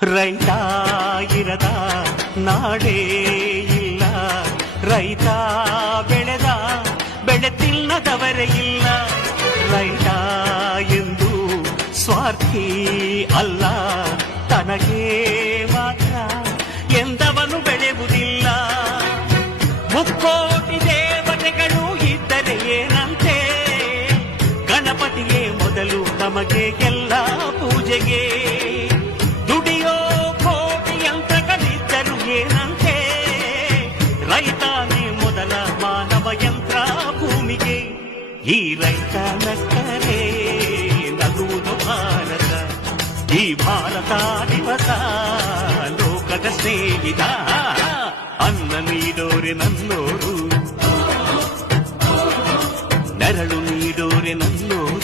ರೈತ ಇರದ ನಾಡೇ ಇಲ್ಲ, ರೈತ ಬೆಳೆದ ಬೆಳೆ ತಿನ್ನದವರೇ ಇಲ್ಲ. ರೈತ ಎಂದು ಸ್ವಾರ್ಥಿ ಅಲ್ಲ, ತನಗೆ ಮಾತ್ರ ಎಂದವನು ಬೆಳೆಯುವುದಿಲ್ಲ. ಮುಕ್ಕೋಟಿ ದೇವತೆಗಳು ಇದ್ದರೆ ಏನಂತೆ, ಗಣಪತಿಯೇ ಮೊದಲು ನಮಗೆ ಎಲ್ಲ ಪೂಜೆಗೆ. ದುಡಿಯೋ ಕೋಟಿ ಯಂತ್ರಗಳಿದ್ದರು ಏನಂತೆ, ರೈತನೇ ಮೊದಲ ಮಾನವ ಯಂತ್ರ ಭೂಮಿಗೆ. ಈ ರೈತ ನಕ್ಕರೆ ನಗುವುದು ಭಾರತ, ಈ ಭಾರತ ದಿವಸ ಲೋಕದ ಸ್ನೇಹಿತ. ಅನ್ನ ನೀಡೋರೆ ನನ್ನೋರು, ನೆರಳು ನೀಡೋರೆ ನನ್ನೋರು.